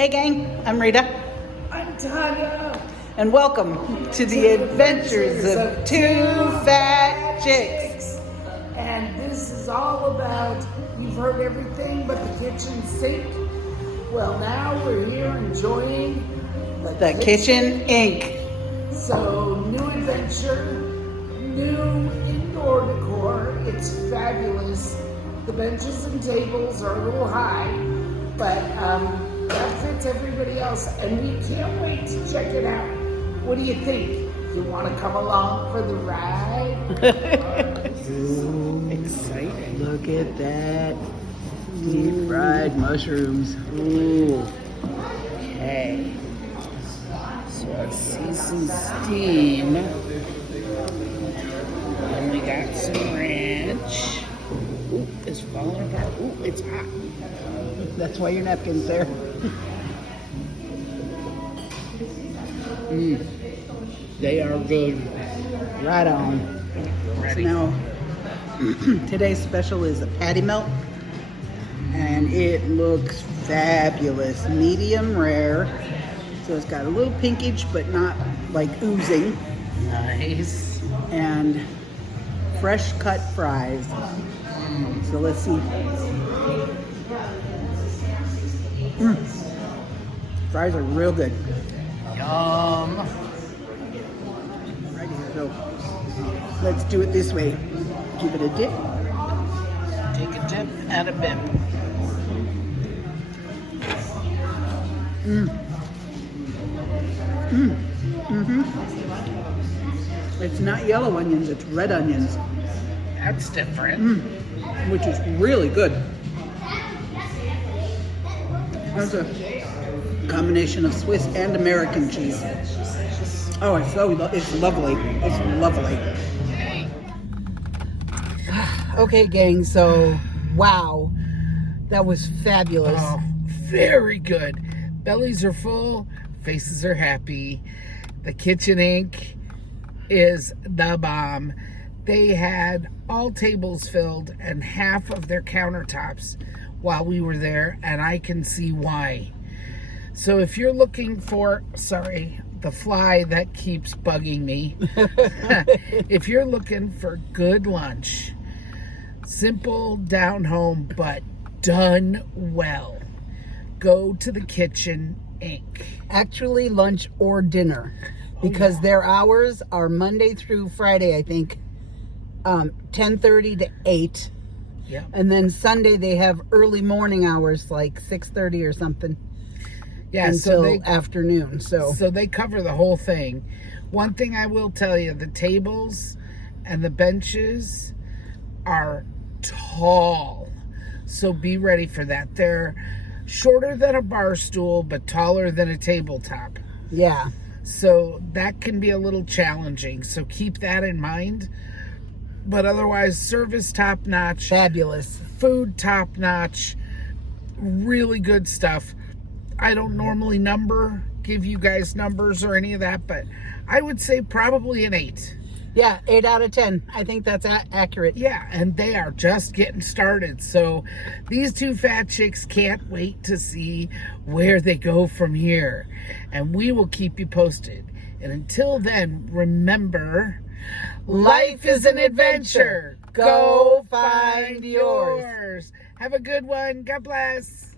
Hey gang, I'm Rita, I'm Tanya. and welcome to the adventures of two fat chicks. And this is all about, you've heard everything but the kitchen sink. Well, now we're here enjoying The Kitchen Inc. So, new adventure, new indoor decor. It's fabulous. The benches and tables are a little high, but that fits everybody else, and we can't wait to check it out. What do you think? You want to come along for the ride? Ooh, exciting. Look at that. Deep fried mushrooms. Ooh. Okay. So I see some steam. And we got some ranch. Ooh, it's falling apart. Ooh, it's hot. That's why your napkin's there. They are good. Right on. So now, today's special is a patty melt. And it looks fabulous. Medium rare. So it's got a little pinkage, but not like oozing. Nice. And fresh cut fries. So let's see. Fries are real good. Yum. Right here. So let's do it this way. Give it a dip. Take a dip and a bip. It's not yellow onions, it's red onions. That's different. Which is really good. That's a combination of Swiss and American cheese. Oh, it's lovely. It's lovely. Okay, gang, so wow. That was fabulous. Oh, very good. Bellies are full, faces are happy. The Kitchen Inc. is the bomb. They had all tables filled and half of their countertops while we were there, and I can see why. So if you're looking for, the fly that keeps bugging me. If you're looking for good lunch, simple, down home, but done well, go to the Kitchen Inc. Actually, lunch or dinner, because their hours are Monday through Friday, I think, 10:30 to 8. Yeah. And then Sunday they have early morning hours, like 6:30 or something. Yeah, until afternoon. So they cover the whole thing. One thing I will tell you, the tables and the benches are tall. So be ready for that. They're shorter than a bar stool, but taller than a tabletop. yeah. So that can be a little challenging. So keep that in mind. But otherwise, service top notch. Fabulous. Food top notch. Really good stuff. I don't normally give you guys numbers or any of that, but I would say probably an 8. Yeah, 8 out of 10. I think that's accurate. Yeah, and they are just getting started. So these two fat chicks can't wait to see where they go from here. And we will keep you posted. And until then, remember, life is an adventure. Go find yours. Have a good one. God bless.